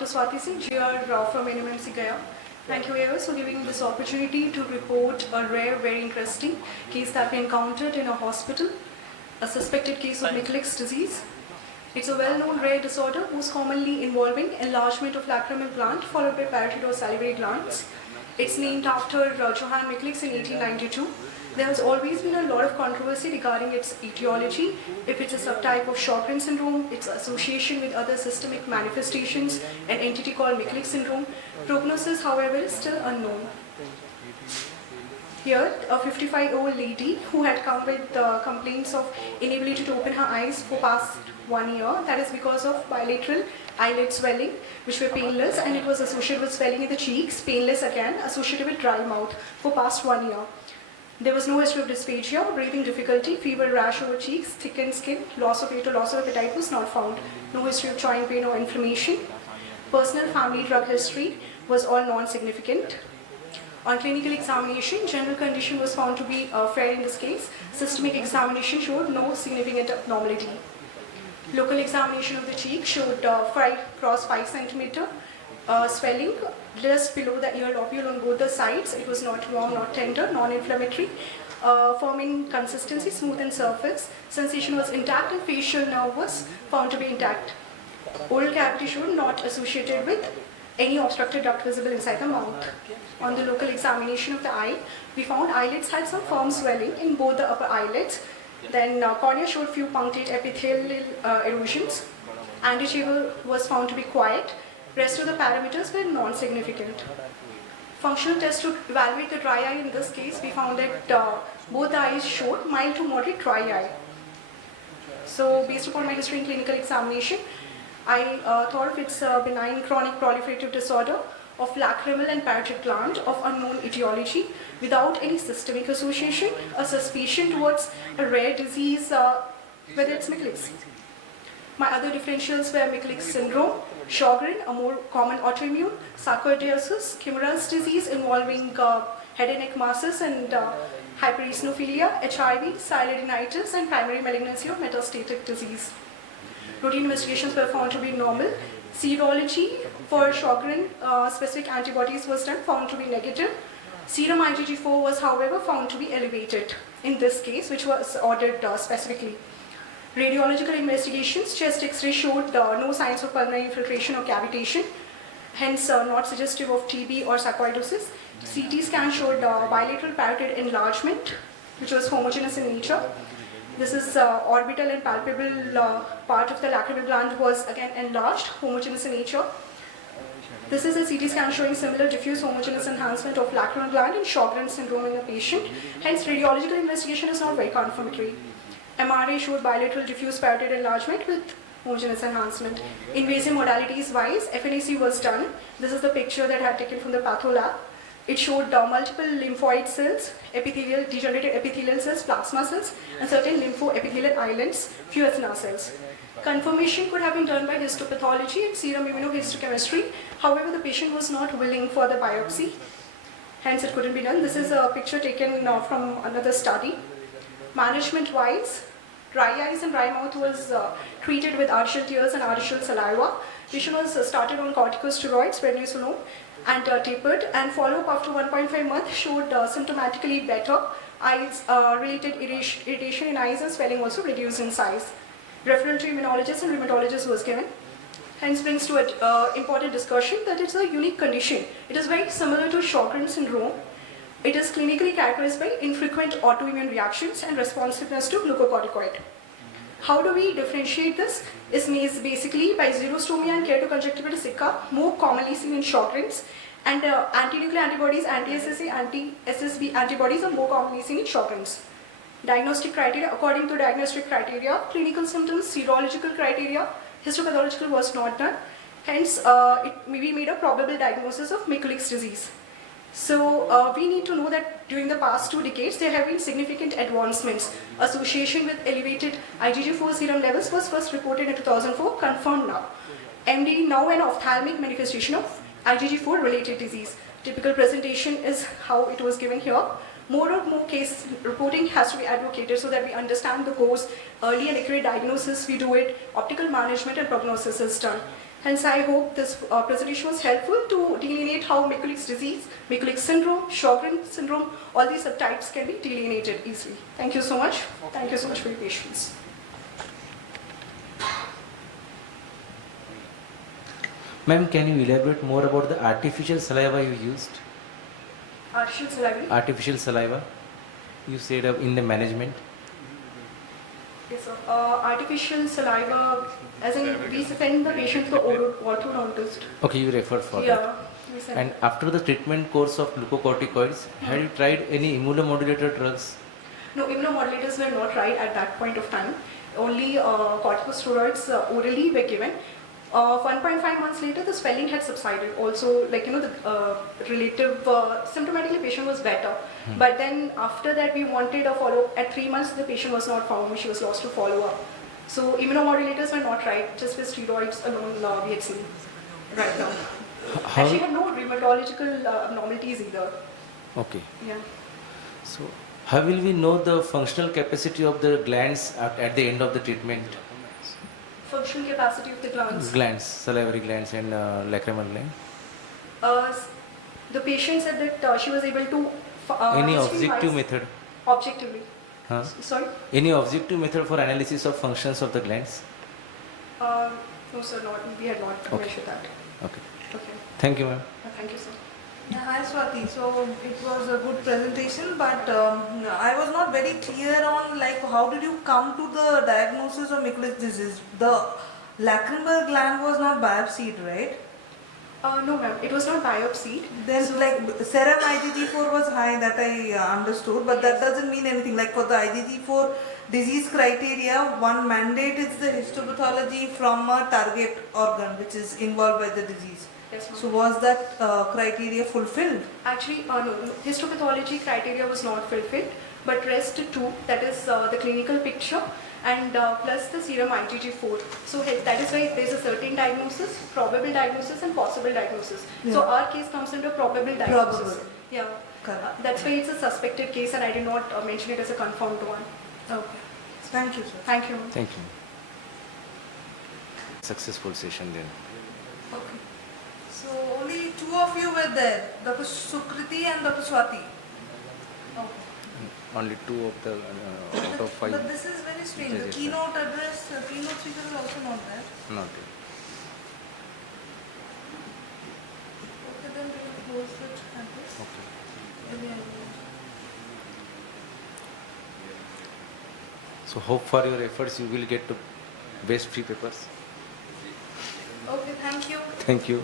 Dr. Swati Singh, GR from NMMC Gaya. Thank you, AOS, for giving me this opportunity to report a rare, very interesting case that we encountered in a hospital, a suspected case of Michel's disease. It's a well-known rare disorder most commonly involving enlargement of lacrimal gland followed by parotid or salivary glands. It's named after Johann Michels in 1892. There has always been a lot of controversy regarding its etiology, if it's a subtype of Sjogren syndrome, its association with other systemic manifestations, an entity called Michel's syndrome. Prognosis, however, is still unknown. Here, a 55-year-old lady who had come with complaints of inability to open her eyes for past 1 year. That is because of bilateral eyelid swelling, which were painless, and it was associated with swelling in the cheeks, painless again, associated with dry mouth for past 1 year. There was no history of dysphagia, breathing difficulty, fever, rash over cheeks, thickened skin, loss of weight or loss of appetite was not found. No history of joint pain or inflammation. Personal family drug history was all non-significant. On clinical examination, general condition was found to be fair in this case. Systemic examination showed no significant abnormality. Local examination of the cheek showed cross 5 cm swelling just below the ear lobule on both the sides. It was not warm, not tender, non-inflammatory. Firm in consistency, smooth in surface. Sensation was intact and facial nerve was found to be intact. Oral cavity showed not associated with any obstructed duct visible inside the mouth. On the local examination of the eye, we found eyelids had some firm swelling in both the upper eyelids. Then cornea showed few punctate epithelial erosions. Angiogram was found to be quiet. Rest of the parameters were non-significant. Functional tests to evaluate the dry eye in this case, we found that both the eyes showed mild to moderate dry eye. So based upon my history and clinical examination, I thought it's a benign chronic proliferative disorder of lacrimal and parotid gland of unknown etiology without any systemic association, a suspicion towards a rare disease, whether it's Michel's. My other differentials were Michel's syndrome, Sjogren, a more common autoimmune, sarcoidosis, Kimmerer's disease involving head and neck masses and hypereosinophilia, HIV, silidinitis, and primary malignancy of metastatic disease. Routine investigations were found to be normal. Serology for Sjogren specific antibodies was done, found to be negative. Serum IgG4 was, however, found to be elevated in this case, which was ordered specifically. Radiological investigations, chest X-ray showed no signs of pulmonary infiltration or cavitation, hence not suggestive of TB or sarcoidosis. CT scan showed bilateral parotid enlargement, which was homogeneous in nature. This is orbital and palpable part of the lacrimal gland was again enlarged, homogeneous in nature. This is a CT scan showing similar diffuse homogeneous enhancement of lacrimal gland in Sjogren syndrome in the patient. Hence, radiological investigation is not very confirmatory. MRA showed bilateral diffuse parotid enlargement with homogeneous enhancement. Invasive modalities wise, FNAC was done. This is the picture that I had taken from the patho lab. It showed multiple lymphoid cells, degenerated epithelial cells, plasma cells, and certain lymphoepithelial islands, few Escherichia cells. Confirmation could have been done by histopathology and serum immunohistochemistry. However, the patient was not willing for the biopsy, hence it couldn't be done. This is a picture taken from another study. Management-wise, dry eyes and dry mouth was treated with artificial tears and artificial saliva. Patient was started on corticosteroids, prednisolone, and tapered, and follow-up after 1.5 months showed symptomatically better. Eyes-related irritation in eyes and swelling also reduced in size. Referral to immunologist and rheumatologist was given. Hence brings to an important discussion that it's a unique condition. It is very similar to Sjogren syndrome. It is clinically characterized by infrequent autoimmune reactions and responsiveness to glucocorticoid. How do we differentiate this? Is basically by xerostomia and keratoconjunctivitis sicca, more commonly seen in Sjogren's, and antinuclear antibodies, anti-SSA, anti-SSB antibodies are more commonly seen in Sjogren's. Diagnostic criteria, according to diagnostic criteria, clinical symptoms, serological criteria, histopathological was not done. Hence, we made a probable diagnosis of Michel's disease. So we need to know that during the past 2 decades, there have been significant advancements. Association with elevated IgG4 serum levels was first reported in 2004, confirmed now. MD now an ophthalmic manifestation of IgG4 related disease. Typical presentation is how it was given here. More and more case reporting has to be advocated so that we understand the cause, early and accurate diagnosis we do it, optical management and prognosis is done. Hence, I hope this presentation was helpful to delineate how Mikulicz disease, Mikulicz syndrome, Sjogren syndrome, all these subtypes can be delineated easily. Thank you so much. Thank you so much for your patience. Ma'am, can you elaborate more about the artificial saliva you used? Artificial saliva. Artificial saliva you said in the management. Yes, sir. Artificial saliva, as in we send the patient to the orthodontist. Okay, you referred for that. Yeah, we send. And after the treatment course of glucocorticoids, have you tried any immunomodulator drugs? No, immunomodulators were not tried at that point of time. Only corticosteroids orally were given. 1.5 months later, the swelling had subsided. Also, like the relative symptomatically patient was better. But then after that, we wanted a follow. At 3 months, the patient was not found. She was lost to follow up. So immunomodulators were not tried. Just with steroids alone, we had seen right now. How? And she had no rheumatological abnormalities either. Okay. Yeah. So, how will we know the functional capacity of the glands at the end of the treatment? Functional capacity of the glands. Glands, salivary glands and lacrimal gland. The patient said that she was able to. Any history-wise- objective method? Objectively. Huh? Sorry? Any objective method for analysis of functions of the glands? No, sir, not. We had not Okay. measured that. Okay. Okay. Thank you, ma'am. Thank you, sir. Yeah, hi Swati. So it was a good presentation, but I was not very clear on like how did you come to the diagnosis of Mikulicz disease? The lacrimal gland was not biopsied, right? No, ma'am. It was not biopsied. Then like serum IgG4 was high, that I understood, but that doesn't mean anything. Like for the IgG4 disease criteria, one mandate is the histopathology from a target organ which is involved by the disease. Yes, ma'am. So was that criteria fulfilled? Actually, no. Histopathology criteria was not fulfilled, but rest two, that is the clinical picture and plus the serum IgG4. So that is why there is a certain diagnosis, probable diagnosis and possible diagnosis. So Yeah. our case comes under probable diagnosis. Probable. Yeah. Correct. That's why it's a suspected case and I did not mention it as a confirmed one. Okay. Thank you, sir. Thank you, ma'am. Thank you. Successful session then. Okay. So only two of you were there, Dr. Sukriti and Dr. Swati. Okay. Only two of the out of five. But this is very strange. The Yes, yes, keynote address, keynote speaker is also not there. Not Okay, then we will close the address. okay. Maybe I will- So hope for your efforts you will get to best free papers. Okay, thank you. Thank you.